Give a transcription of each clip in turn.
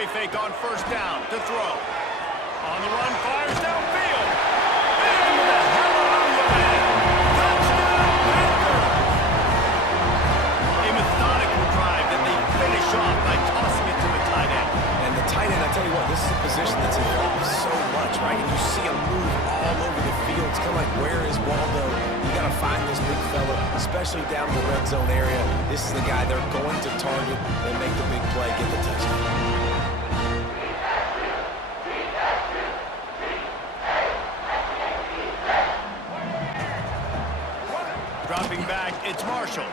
play fake on first down to throw. On the run, fires downfield. Into the hallelujah land. Touchdown, Panthers! A methodical drive that they finish off by tossing it to the tight end. And the tight end, I tell you what, this is a position that's involved so much, right? And you see him move all over the field. It's kind of like, where is Waldo? You got to find this big fella, especially down in the red zone area. This is the guy they're going to target and make the big play, get the touchdown. Dropping back, it's Marshall.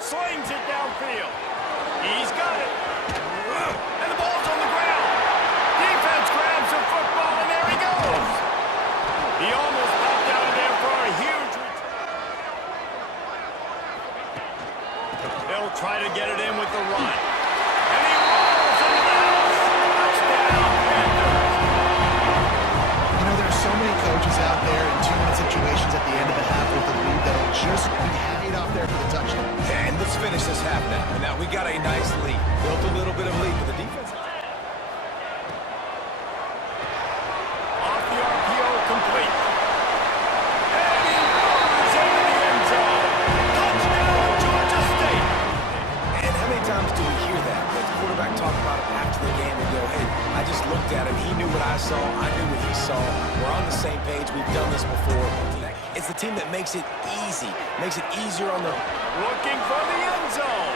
Slings it downfield. He's got it. And the ball's on the ground. Defense grabs the football, and there he goes. He almost popped out of there for a huge return. They'll try to get it in with the run. And he rolls into the house. Touchdown, Panthers. You know, there are so many coaches out there in two-minute situations at the end of the half with the lead that'll just be paid off there for the touchdown. And let's finish this half now. And now we got a nice lead. Built a little bit of lead, but the defense... Off the RPO, complete. And he runs into the end zone. Touchdown, Georgia State. And how many times do we hear that? The quarterback talk about it after the game and go, hey, I just looked at him. He knew what I saw. I knew what he saw. We're on the same page. We've done this before. It's the team that makes it easy, makes it easier on the... Looking for the end zone.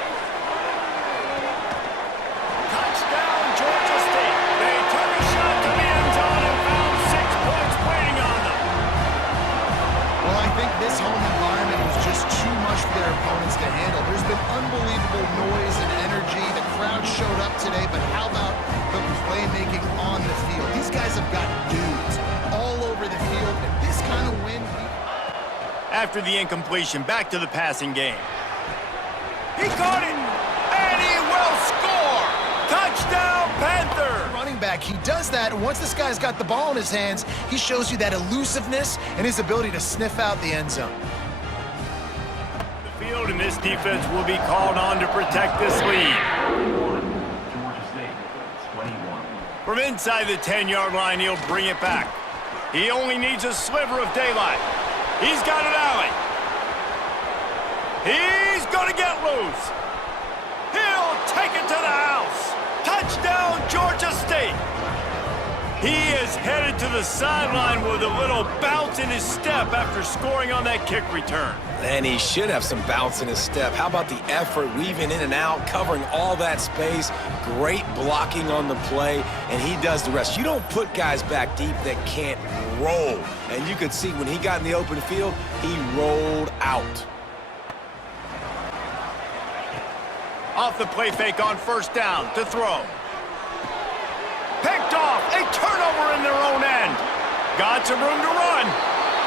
Touchdown, Georgia State. They took a shot to the end zone and found 6 points waiting on them. Well, I think this home environment was just too much for their opponents to handle. There's been unbelievable noise and energy. The crowd showed up today, but how about the playmaking on the field? These guys have got dudes all over the field, and this kind of win... After the incompletion, back to the passing game. He caught it, and he will score! Touchdown, Panthers! Running back, he does that, and once this guy's got the ball in his hands, he shows you that elusiveness and his ability to sniff out the end zone. The field and this defense will be called on to protect this lead. From inside the 10-yard line, he'll bring it back. He only needs a sliver of daylight. He's got an alley. He's going to get loose. He'll take it to the house. Touchdown, Georgia State. He is headed to the sideline with a little bounce in his step after scoring on that kick return. And he should have some bounce in his step. How about the effort, weaving in and out, covering all that space, great blocking on the play, and he does the rest. You don't put guys back deep that can't roll. And you could see when he got in the open field, he rolled out. Off the play fake on first down to throw. Picked off, a turnover in their own end. Got some room to run.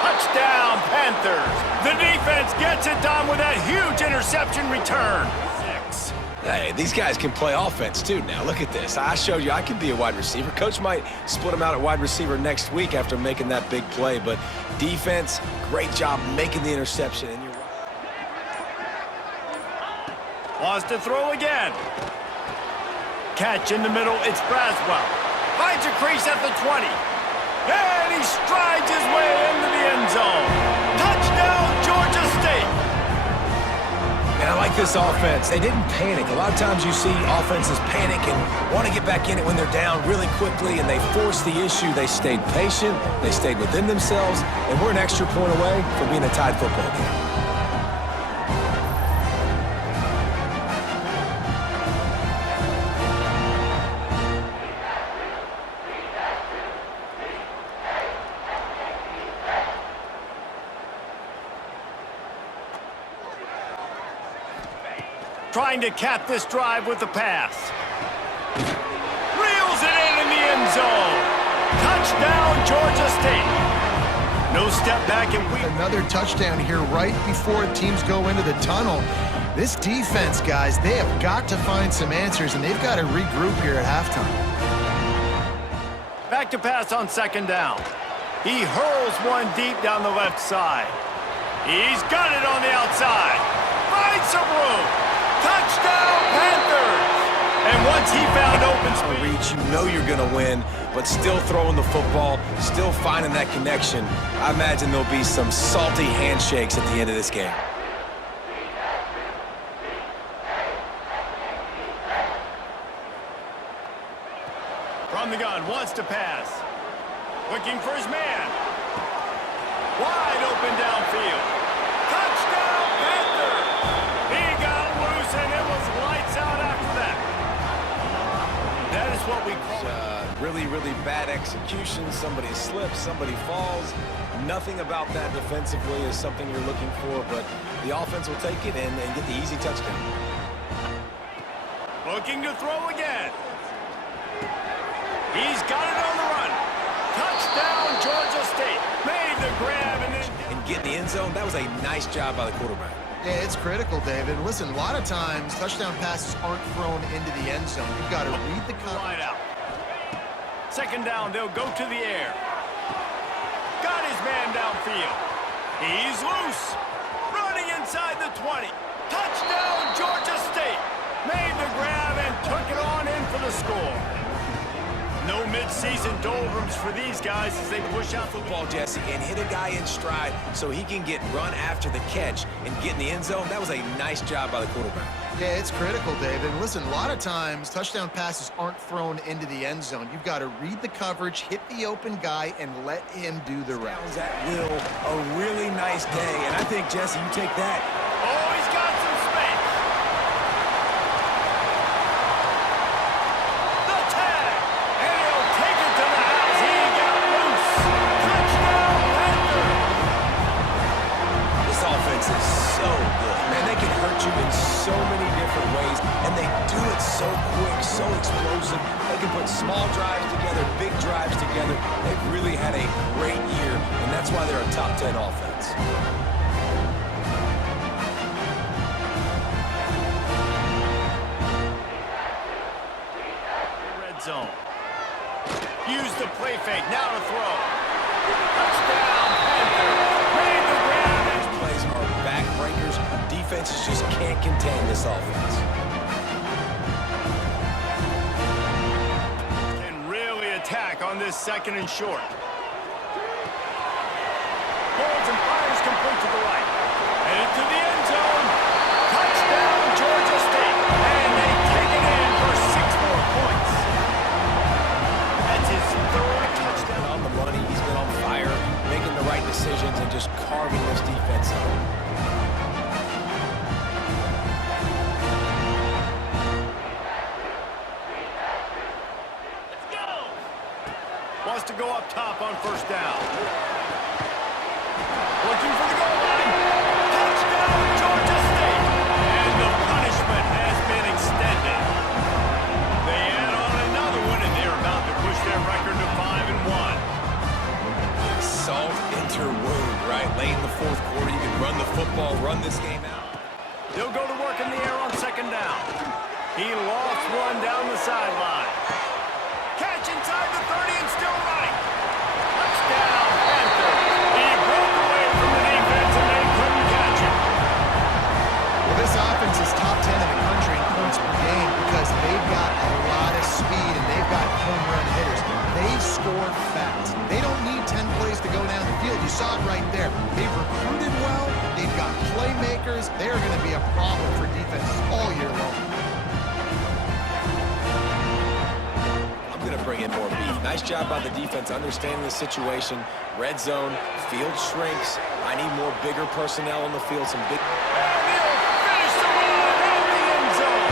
Touchdown, Panthers. The defense gets it done with that huge interception return. 6. Hey, these guys can play offense too now. Look at this. I showed you I can be a wide receiver. Coach might split him out at wide receiver next week after making that big play, but defense, great job making the interception. And you're right. Wants to throw again. Catch in the middle, it's Braswell. Finds a crease at the 20. And he strides his way into the end zone. Touchdown, Georgia State. And I like this offense. They didn't panic. A lot of times you see offenses panic and want to get back in it when they're down really quickly, and they forced the issue. They stayed patient. They stayed within themselves, and we're an extra point away from being a tied football game. Trying to cap this drive with the pass. Reels it in the end zone. Touchdown, Georgia State. No step back and we... Another touchdown here right before teams go into the tunnel. This defense, guys, they have got to find some answers, and they've got to regroup here at halftime. Back to pass on second down. He hurls one deep down the left side. He's got it on the outside. Finds some room. Touchdown, Panthers! And once he found open open speed. Reach, you know you're going to win, but still throwing the football, still finding that connection. I imagine there'll be some salty handshakes at the end of this game. From the gun, wants to pass. Looking for his man. Wide open downfield. Touchdown, Panther! He got loose, and it was lights out after that. That is what we call Really, really bad execution. Somebody slips, somebody falls. Nothing about that defensively is something you're looking for, but the offense will take it and get the easy touchdown. Looking to throw again. He's got it on the run. Touchdown, Georgia State. Made the grab and then... Get in the end zone, that was a nice job by the quarterback. Yeah, it's critical, David. Listen, a lot of times touchdown passes aren't thrown into the end zone. You've got to read the Line coverage. out. Second down, they'll go to the air. Got his man downfield. He's loose. Running inside the 20. Touchdown, Georgia State. Made the grab and took it on in for the score. No mid-season doldrums for these guys as they push out the Football, Jesse, and hit a guy in stride so he can get run after the catch and get in the end zone. That was a nice job by the quarterback. Yeah, it's critical, David. Listen, a lot of times touchdown passes aren't thrown into the end zone. You've got to read the coverage, hit the open guy, and let him do the rest. At will, a really nice day, and I think, Jesse, you take that. Oh, he's got some space. The tag. And he'll take it to the house. He got loose. Touchdown, Panther. This offense is so good. Man, they can hurt you in so many different ways, and they do it so quick, so explosive. They can put small drives together, big drives together. They've really had a great year, and that's why they're a top 10 offense. Red zone. Use the play fake. Now to throw. Touchdown, Panther. Made the grab. These plays are backbreakers. Defenses just can't contain this offense. Can really attack on this second and short. Holds and fires complete to the right. Headed to the end zone. Touchdown, Georgia State. And they take it in for 6 more points. That's his third touchdown. On the money, he's been on fire, making the right decisions and just carving this defense up. Wants to go up top on first down. Looking for the goal line. Touchdown, Georgia State. And the punishment has been extended. They add on another one, and they're about to push their record to 5-1. Salt into wound, right? Late in the fourth quarter, you can run the football, run this game out. They'll go to work in the air on second down. He lost one down the sideline. Catch inside the 30 and still running. Touchdown, Panther. He broke away from the defense and they couldn't catch him. Well, this offense is top 10 in the country in points per game because they've got a lot of speed and they've got home run hitters. They score fast. They don't need 10 plays to go down the field. You saw it right there. They've recruited well. They've got playmakers. They're going to be a problem for defenses all year long. Bring in more beef. Nice job by the defense understanding the situation. Red zone, field shrinks. I need more bigger personnel on the field. Some big. And he'll finish the run in the end zone.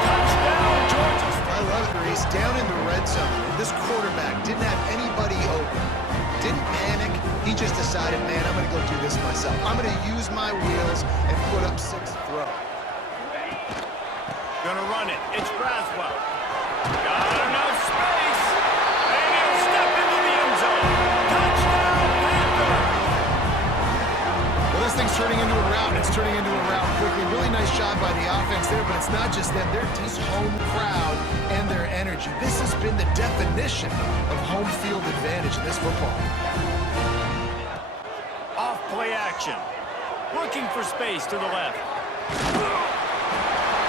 Touchdown, Georgia State. I love it, Reese. Down in the red zone, this quarterback didn't have anybody open. Didn't panic. He just decided, man, I'm going to go do this myself. I'm going to use my wheels and put up 6 throw. Gonna run it. It's Braswell. Got enough space. And he'll step into the end zone. Touchdown, Panther. Well, this thing's turning into a rout. It's turning into a rout quickly. Really nice job by the offense there, but it's not just them. They're this home crowd and their energy. This has been the definition of home field advantage in this football. Off play action. Looking for space to the left.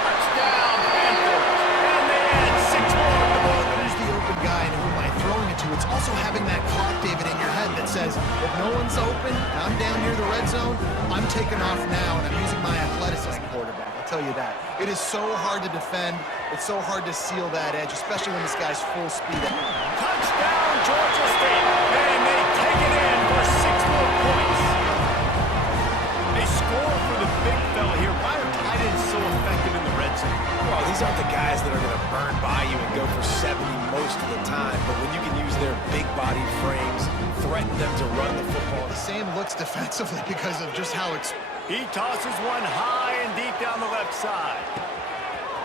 Touchdown, Panthers. And they add 6 more to the no one's open, I'm down near the red zone, I'm taking off now, and I'm using my athleticism quarterback, I'll tell you that. It is so hard to defend. It's so hard to seal that edge, especially when this guy's full speed. Touchdown, Georgia State. And they take it in for 6 more points. They score for the big fella here. Why are tight ends so effective in the red zone? Well, these aren't the guys that are going to burn by you and go for 70 most of the time, but when you can use their big body frames, threaten them to run the football. The same looks defensively because of just how He tosses one high and deep down the left side.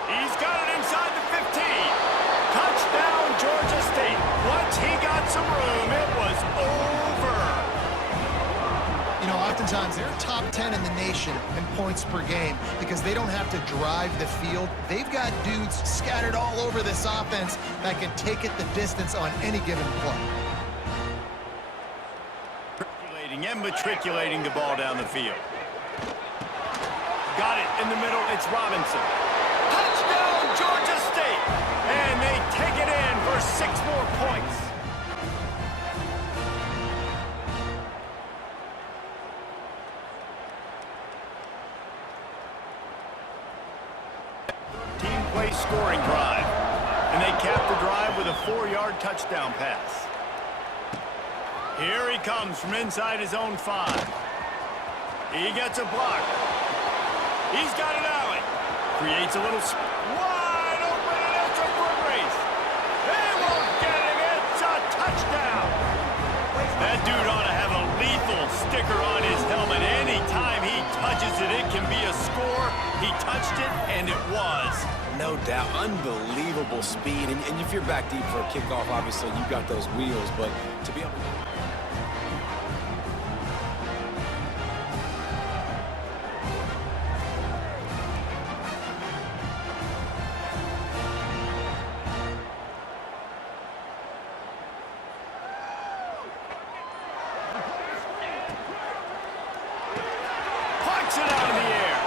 He's got it inside the 15. Touchdown, Georgia State. Once he got some room, it was over. You know, oftentimes they're top 10 in the nation in points per game because they don't have to drive the field. They've got dudes scattered all over this offense that can take it the distance on any given play. And matriculating the ball down the field. Got it in the middle. It's Robinson. Touchdown, Georgia State. And they take it in for 6 more points. Team play scoring drive. And they cap the drive with a 4-yard touchdown pass. Here he comes from inside his own 5. He gets a block. He's got an alley. Creates a little wide open, and it's a foot race. They won't get him. It's a touchdown. That dude ought to have a lethal sticker on his helmet. Anytime he touches it, it can be a score. He touched it, and it was. No doubt, unbelievable speed, and if you're back deep for a kickoff, obviously you've got those wheels, but to be able to... Punch it out of the air.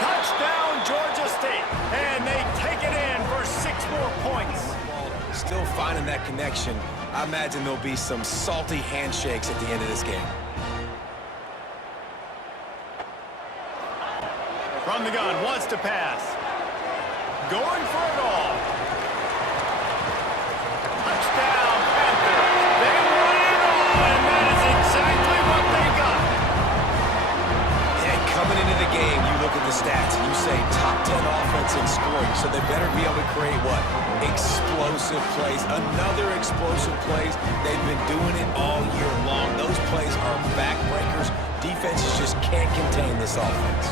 Touchdown, Georgia State. And they take it in for 6 more points. Still finding that connection. I imagine there'll be some salty handshakes at the end of this game. From the gun, wants to pass. Going for it all. Touchdown, Panthers. They won it all, and that is exactly what they got. And coming into the game, you look at the stats and you say top 10 offense in scoring, so they better be able to create what? Explosive plays. Another explosive plays. They've been doing it all year long. Those plays are backbreakers. Defenses just can't contain this offense.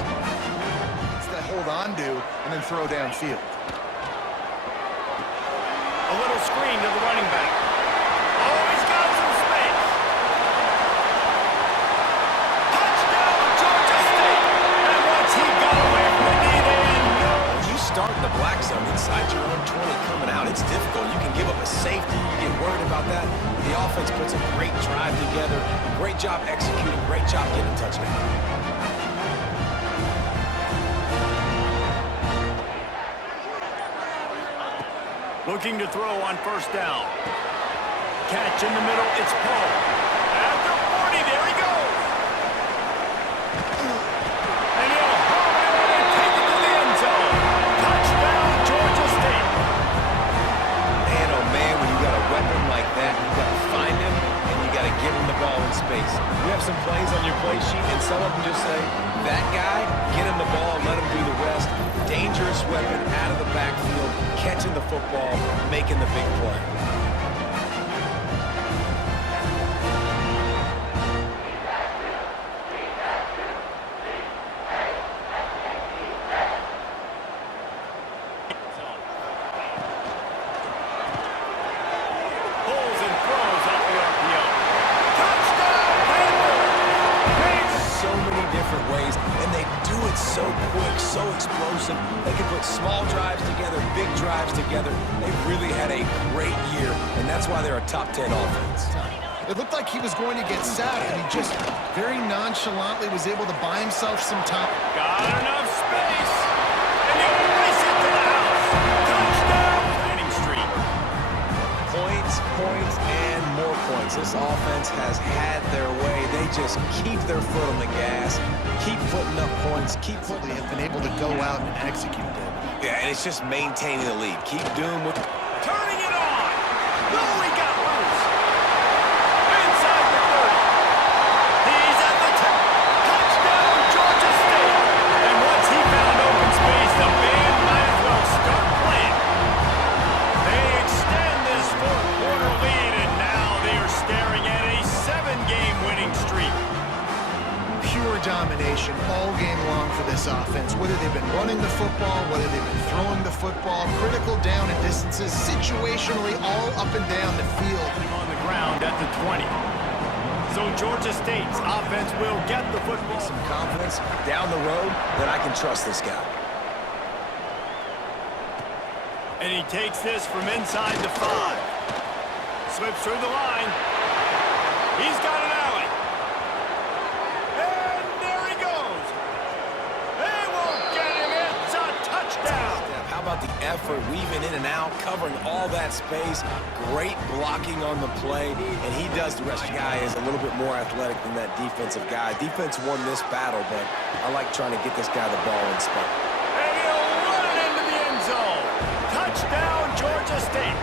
It's that hold on to and then throw downfield. A little screen to the running back. Oh, he's got some space. Touchdown, Georgia State. And once he got away from the knee, they had no. You start in the black zone inside your own 20 coming out. It's difficult. You can give up a safety. You get worried about that. The offense puts a great drive together. Great job executing. Great job getting a touchdown. Looking to throw on first down. Catch in the middle, it's Poe. After 40, there he goes. And he'll home it and take it to the end zone. Touchdown, Georgia State. Man, oh man, when you got a weapon like that, you got to find him and you got to give him the ball in space. You have some plays on your play sheet, and some of them just say, that guy, get him the ball, let him do the rest. Dangerous weapon out of the backfield, catching the football, making the big play. Pulls and throws off the RPO. Touchdown, Panthers! So many different ways, and they do it so quick, so explosive. They can put small drives together, big drives together. They've really had a great year, and that's why they're a top 10 offense. It looked like he was going to get sacked, and he just very nonchalantly was able to buy himself some time. Got enough space. And he'll race it to the house. Touchdown, winning streak. Points, points, and more points. This offense has had their way. They just keep their foot on the gas, keep putting up points, keep putting... They have been able to go out and execute them. Yeah, and it's just maintaining the lead. Keep doing what... Turning it on. No, he got loose. Inside the 30. He's at the top. Touchdown, Georgia State. And once he found open space, the band might as well start playing. They extend this fourth-quarter lead, and now they are staring at a 7-game winning streak. Pure domination all game long for this offense. Whether they've been running the football, whether they've been throwing the football, critical down and distances, situationally all up and down the field. On the ground at the 20. So Georgia State's offense will get the football. Some confidence down the road that I can trust this guy. And he takes this from inside the 5. Slips through the line. He's got an alley. And there he goes. They won't get him. It's a touchdown. How about the effort, weaving in and out, covering all that space, great blocking on the play, and he does the rest. The guy is a little bit more athletic than that defensive guy. Defense won this battle, but I like trying to get this guy the ball in spot. And he'll run it into the end zone. Touchdown, Georgia State.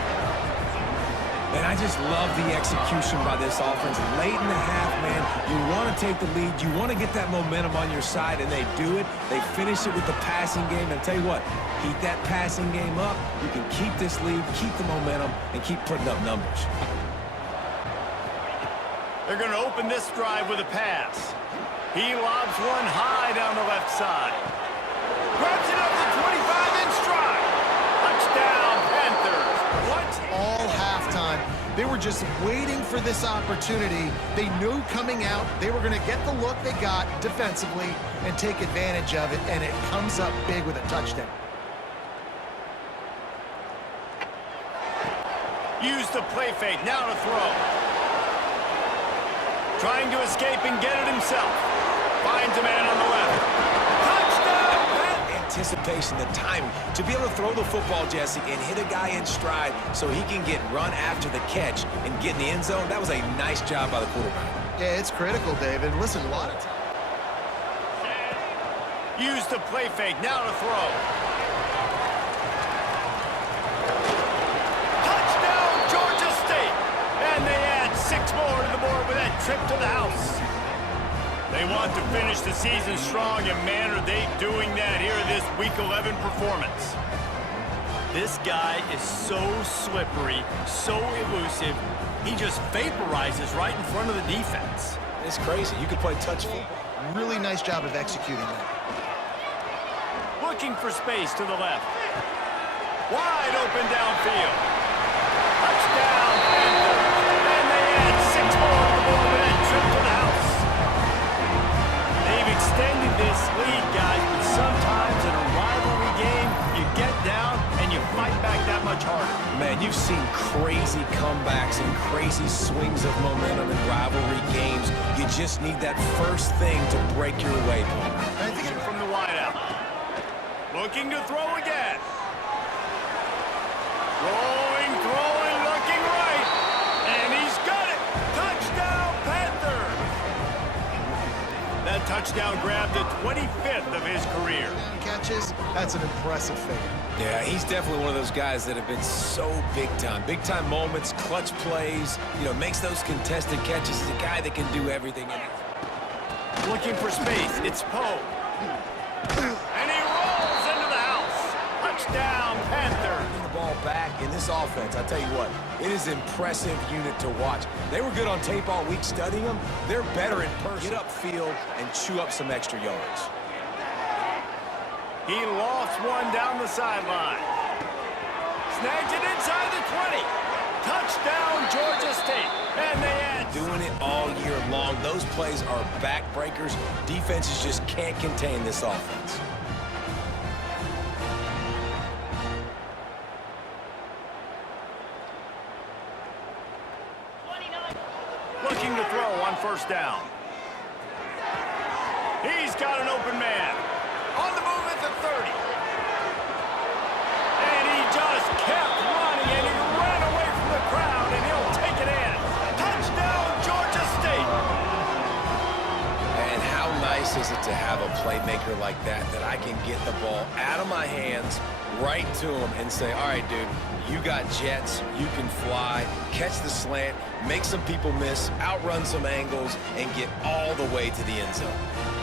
And I just love the execution by this offense. Late in the half, man, you want to take the lead. You want to get that momentum on your side, and they do it. They finish it with the passing game. And I'll tell you what, keep that passing game up. You can keep this lead, keep the momentum, and keep putting up numbers. They're going to open this drive with a pass. He lobs one high down the left side. Grabs it up to 25 in stride. Touchdown, Panthers. All halftime, they were just waiting for this opportunity. They knew coming out they were going to get the look they got defensively and take advantage of it, and it comes up big with a touchdown. Use the play fake, now to throw. Trying to escape and get it himself. Finds a man on the left. Touchdown! Anticipation, the timing, to be able to throw the football, Jesse, and hit a guy in stride so he can get run after the catch and get in the end zone. That was a nice job by the quarterback. Yeah, it's critical, David. Listen, a lot of time. Use the play fake, now to throw. Touchdown, Georgia State! And they add 6 more to the board with that trip to the house. They want to finish the season strong, and man, are they doing that here in this Week 11 performance. This guy is so slippery, so elusive, he just vaporizes right in front of the defense. It's crazy. You could play touch football. Really nice job of executing that. Looking for space to the left. Wide open downfield. Touchdown, Panthers. And they add 6 more on the board with that trip to the house. They've extended this lead, guys, but sometimes in a rivalry game, you get down and you fight back that much harder. Man, you've seen crazy comebacks and crazy swings of momentum in rivalry games. You just need that first thing to break your way, Paul. I think from the wideout. Looking to throw again. Throwing, looking right. And he's got it. Touchdown, Panthers. That touchdown grabbed the 25th of his career. Catches, that's an impressive feat. Yeah, he's definitely one of those guys that have been so big time. Big time moments, clutch plays, makes those contested catches. He's a guy that can do everything. Looking for space, it's Poe. And he rolls into the house. Touchdown, Panthers. The ball back in this offense, I tell you what, it is an impressive unit to watch. They were good on tape all week studying them. They're better in person. Get upfield and chew up some extra yards. He lofts one down the sideline. Snags it inside the 20. Touchdown, Georgia State. And they add. Doing it all year long. Those plays are backbreakers. Defenses just can't contain this offense. Looking to throw on first down. He's got an open man. On the move at the 30. And he just kept running, and he ran away from the crowd, and he'll take it in. Touchdown, Georgia State. nice is it to have a playmaker like that I can get the ball out of my hands right to him and say, all right, dude, you got jets, you can fly, catch the slant, make some people miss, outrun some angles, and get all the way to the end zone.